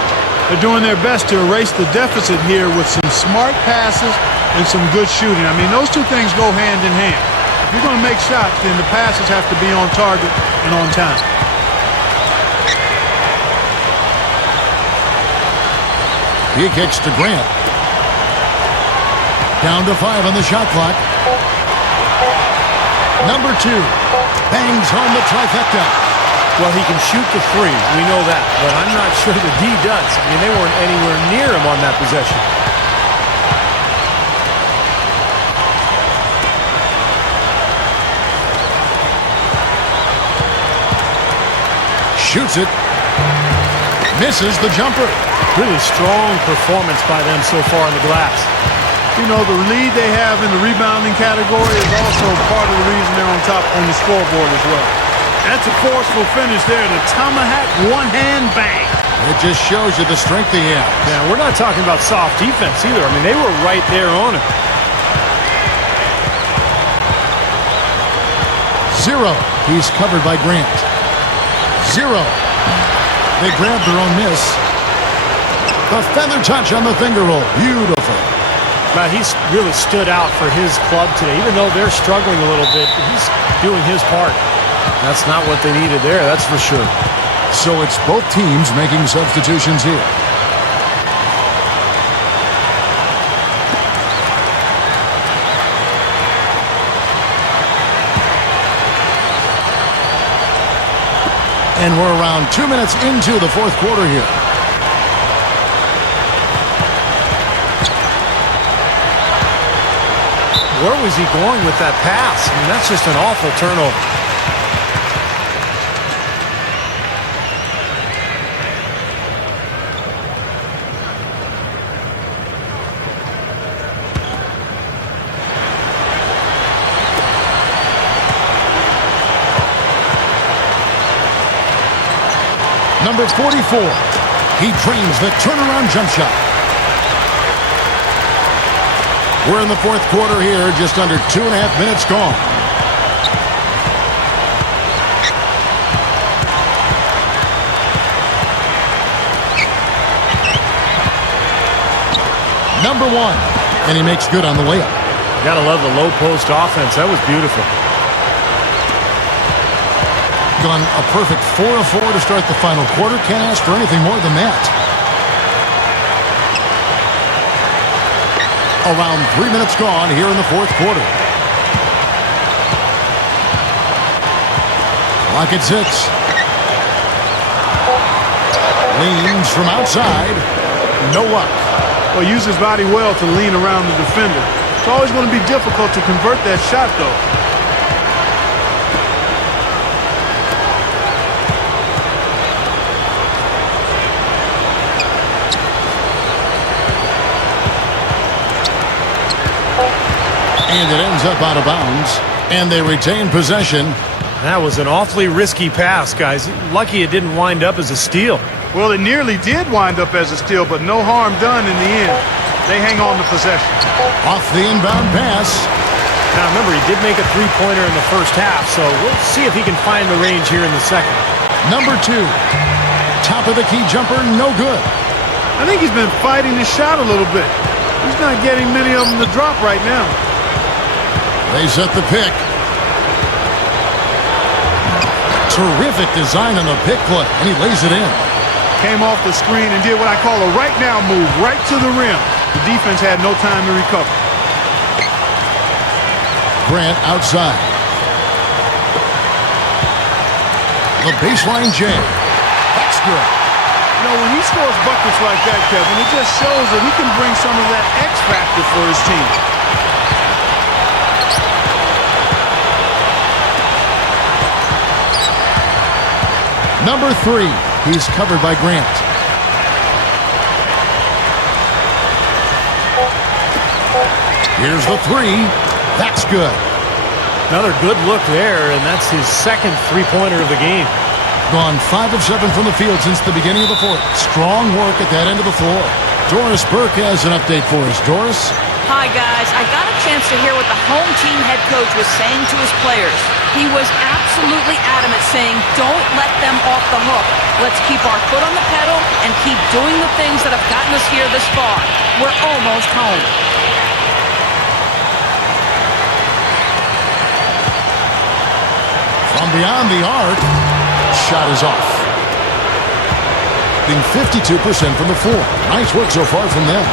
They're doing their best to erase the deficit here with some smart passes and some good shooting. I mean, those two things go hand in hand. If you're going to make shots, then the passes have to be on target and on time. He kicks to Grant. Down to 5 on the shot clock. Number 2 bangs home the trifecta. Well, he can shoot the three. We know that. But I'm not sure the D does. I mean, they weren't anywhere near him on that possession. Shoots it. Misses the jumper. Really strong performance by them so far on the glass. You know, the lead they have in the rebounding category is also part of the reason they're on top on the scoreboard as well. That's a forceful finish there. The tomahawk one-hand bang. It just shows you the strength he has. Yeah, we're not talking about soft defense either. I mean, they were right there on it. 0. He's covered by Grant. 0. They grab their own miss. The feather touch on the finger roll. Beautiful. He's really stood out for his club today. Even though they're struggling a little bit, he's doing his part. That's not what they needed there, that's for sure. So it's both teams making substitutions here. And we're around 2 minutes into the fourth quarter here. Where was he going with that pass? I mean, that's just an awful turnover. Number 44. He drains the turnaround jump shot. We're in the fourth quarter here, just under 2.5 minutes gone. Number 1. And he makes good on the layup. Gotta love the low post offense. That was beautiful. Gone a perfect 4 of 4 to start the final quarter. Can't ask for anything more than that. Around 3 minutes gone here in the fourth quarter. Clock at 6. Leans from outside. No luck. Well, use his body well to lean around the defender. It's always going to be difficult to convert that shot, though. And it ends up out of bounds. And they retain possession. That was an awfully risky pass, guys. Lucky it didn't wind up as a steal. Well, it nearly did wind up as a steal, but no harm done in the end. They hang on to possession. Off the inbound pass. Now, remember, he did make a three-pointer in the first half, so we'll see if he can find the range here in the second. Number 2. Top of the key jumper, no good. I think he's been fighting his shot a little bit. He's not getting many of them to drop right now. They set the pick. Terrific design on the pick play, and he lays it in. Came off the screen and did what I call a right now move, right to the rim. The defense had no time to recover. Grant outside. The baseline jam. That's good. You know, when he scores buckets like that, Kevin, it just shows that he can bring some of that X factor for his team. Number 3. He's covered by Grant. Here's the 3. That's good. Another good look there, and that's his second three-pointer of the game. Gone 5 of 7 from the field since the beginning of the fourth. Strong work at that end of the floor. Doris Burke has an update for us. Doris? Hi, guys. I got a chance to hear what the home team head coach was saying to his players. He was absolutely adamant, saying, don't let them off the hook. Let's keep our foot on the pedal and keep doing the things that have gotten us here this far. We're almost home. From beyond the arc, shot is off. Being 52% from the floor. Nice work so far from them.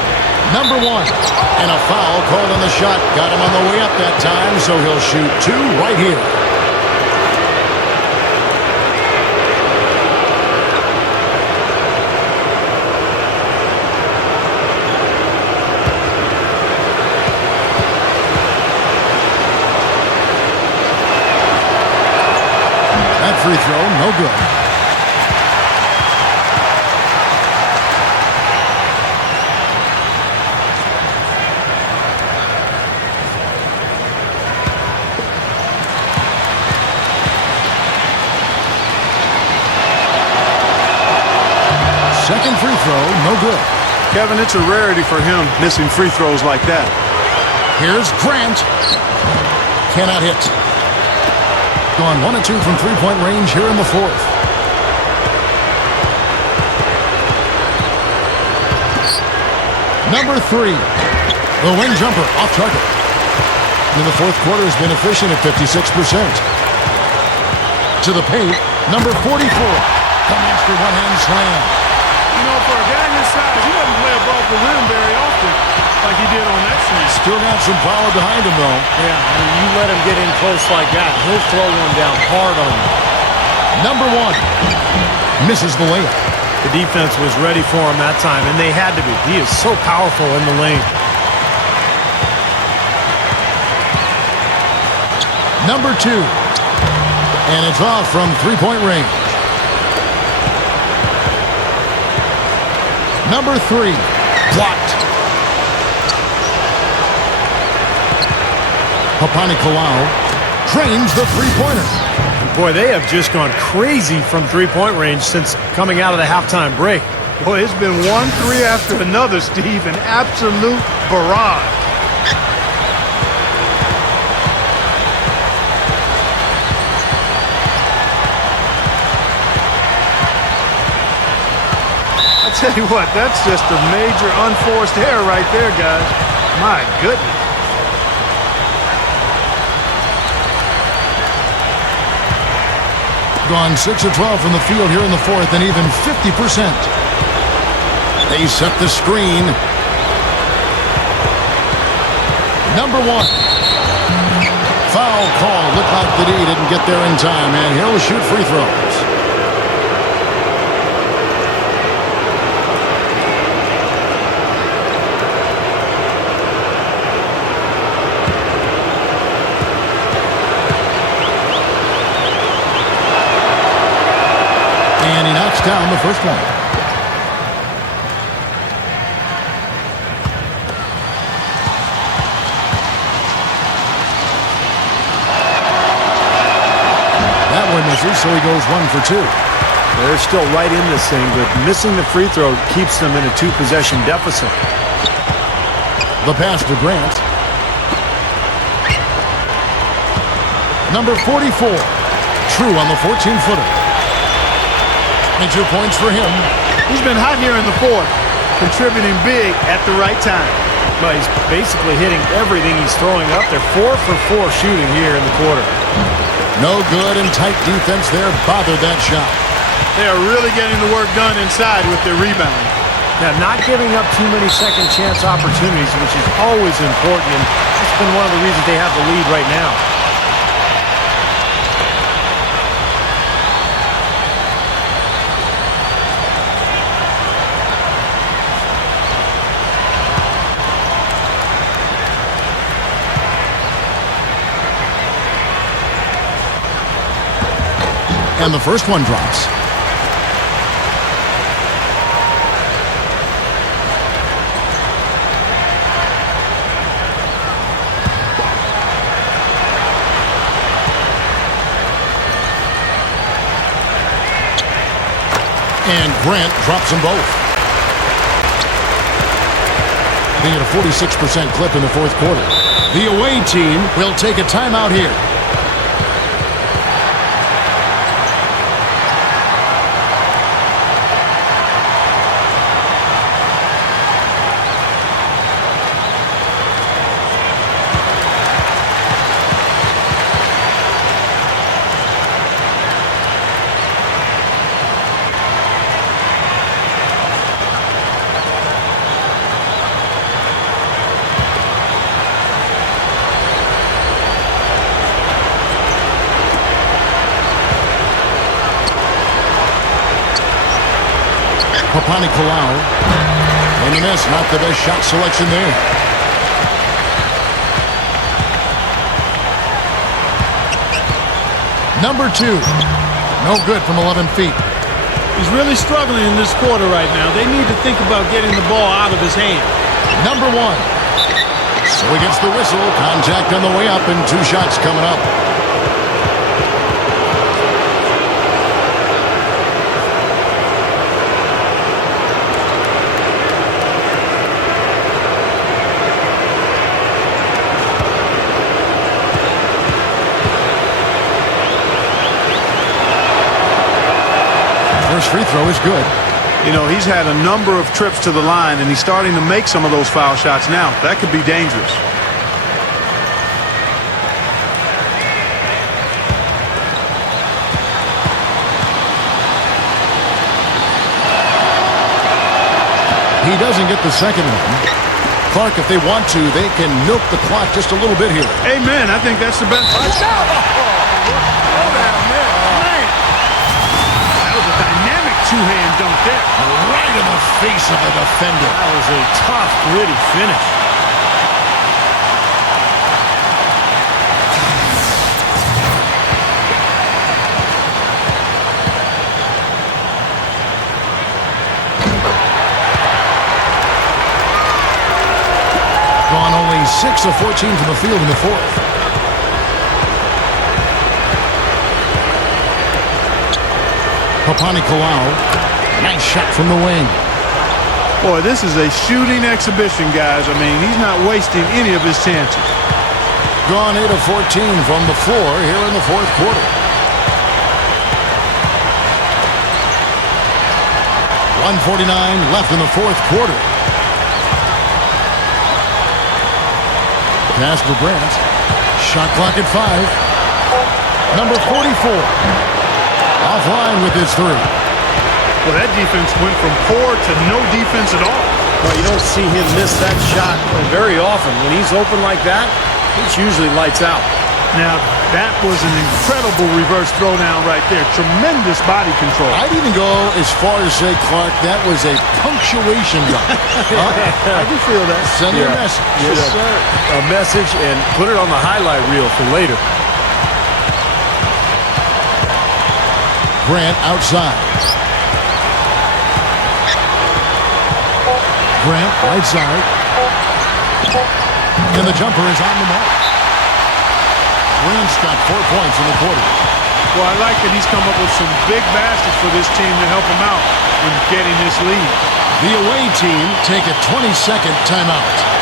Number one. And a foul called on the shot. Got him on the way up that time, so he'll shoot two right here. That free throw, no good. Second free throw, no good. Kevin, it's a rarity for him missing free throws like that. Here's Grant. Cannot hit. Gone 1 of 2 from three-point range here in the fourth. Number 3. The wing jumper off target. In the fourth quarter has been efficient at 56%. To the paint, number 44. Comes for one-hand slam. You know, for a guy his size, he doesn't play above the rim very often like he did on that swing. Still got some power behind him, though. Yeah, I mean, you let him get in close like that, he'll throw one down hard on you. Number 1. Misses the layup. The defense was ready for him that time, and they had to be. He is so powerful in the lane. Number 2. And it's off from three-point range. Number 3. Blocked. Panathinaikos drains the three-pointer. Boy, they have just gone crazy from three-point range since coming out of the halftime break. Boy, it's been one three after another, Steve, an absolute barrage. I tell you what, that's just a major unforced error right there, guys. My goodness. Gone 6 of 12 from the field here in the fourth, and even 50%. They set the screen. Number 1. Foul call. Looked like the D didn't get there in time, and he'll shoot free throws. And he knocks down the first one. That one misses, so he goes 1 for 2. They're still right in this thing, but missing the free throw keeps them in a two-possession deficit. The pass to Grant. Number 44. True on the 14-footer. 22 points for him. He's been hot here in the fourth, contributing big at the right time. But he's basically hitting everything he's throwing up. They're 4 for 4 shooting here in the quarter. No good, and tight defense there bothered that shot. They are really getting the work done inside with their rebounding. Now, not giving up too many second chance opportunities, which is always important, and that's been one of the reasons they have the lead right now. And the first one drops. And Grant drops them both. shooting at a 46% clip in the fourth quarter. The away team will take a timeout here. Panathinaikos. And the miss, not the best shot selection there. Number 2. No good from 11 feet. He's really struggling in this quarter right now. They need to think about getting the ball out of his hand. Number 1. So he gets the whistle. Contact on the way up and 2 shots coming up. First free throw is good. You know, he's had a number of trips to the line, and he's starting to make some of those foul shots now. That could be dangerous. He doesn't get the second one. Clark, if they want to, they can milk the clock just a little bit here. Amen. I think that's the best. Two-hand dunk there. Right in the face of the defender. That was a tough, gritty finish. Gone only 6 of 14 from the field in the fourth. Panathinaikos. Nice shot from the wing. Boy, this is a shooting exhibition, guys. I mean, he's not wasting any of his chances. Gone 8 of 14 from the floor here in the fourth quarter. 1:49 left in the fourth quarter. Pass to Grant. Shot clock at 5. Number 44. Offline with his 3. Well, that defense went from poor to no defense at all. Well, you don't see him miss that shot very often. When he's open like that, it's usually lights out. Now, that was an incredible reverse throwdown right there. Tremendous body control. I'd even go as far as say, Clark, that was a punctuation dunk. I do feel that. Send your message. Yes, sir. A message and put it on the highlight reel for later. Grant outside. Grant right side. And the jumper is on the mark. Grant's got 4 points in the quarter. Well, I like that he's come up with some big baskets for this team to help him out in getting this lead. The away team take a 20-second timeout.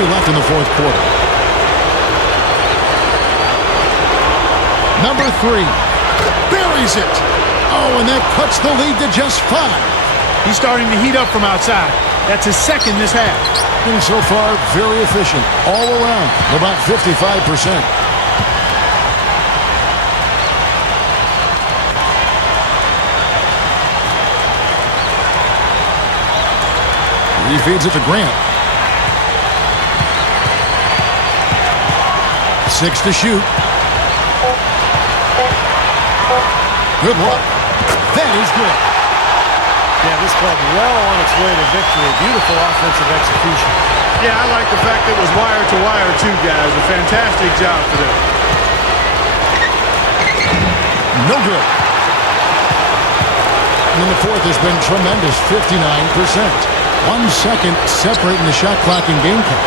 Left in the fourth quarter. Number 3 buries it. Oh, and that cuts the lead to just 5. He's starting to heat up from outside. That's his second this half. And so far, very efficient all around, about 55%. He feeds it to Grant. 6 to shoot. Good luck. That is good. Yeah, this club well on its way to victory. Beautiful offensive execution. Yeah, I like the fact that it was wire to wire too, guys. A fantastic job for them. No good. And then the fourth has been tremendous, 59%. 1 second separating the shot clock and game clock.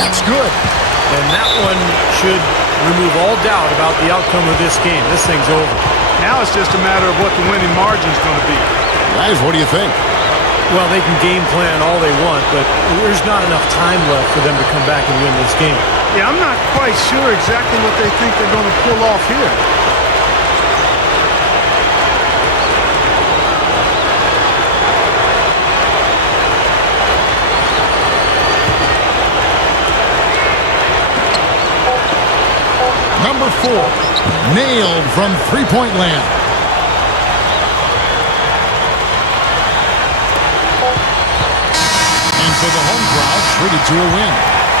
That's good. And that one should remove all doubt about the outcome of this game. This thing's over. Now it's just a matter of what the winning margin is going to be. Guys, what do you think? Well, they can game plan all they want, but there's not enough time left for them to come back and win this game. Yeah, I'm not quite sure exactly what they think they're going to pull off here. Number 4, nailed from three-point land. And for the home crowd, treated to a win.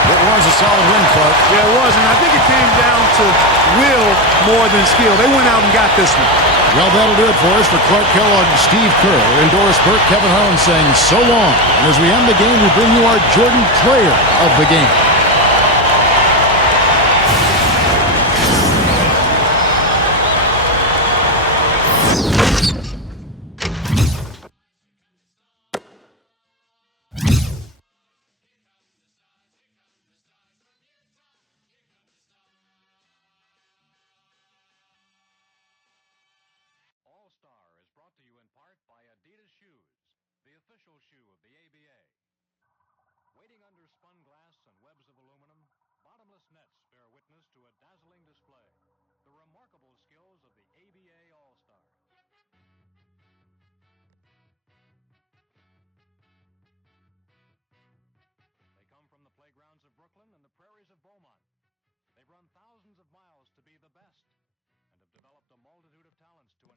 It was a solid win, Clark. Yeah, it was, and I think it came down to will more than skill. They went out and got this one. Well, that'll do it for us. For Clark Kellogg, Steve Kerr, and Doris Burke, Kevin Harlan saying so long. And as we end the game, we bring you our Jordan Player of the Game. All-Star is brought to you in part by Adidas Shoes, the official shoe of the ABA. Waiting under spun glass and webs of aluminum, bottomless nets bear witness to a dazzling display. The remarkable skills of the ABA All-Star. They come from the playgrounds of Brooklyn and the prairies of Beaumont. They've run thousands of miles to be the best and have developed a multitude of talents to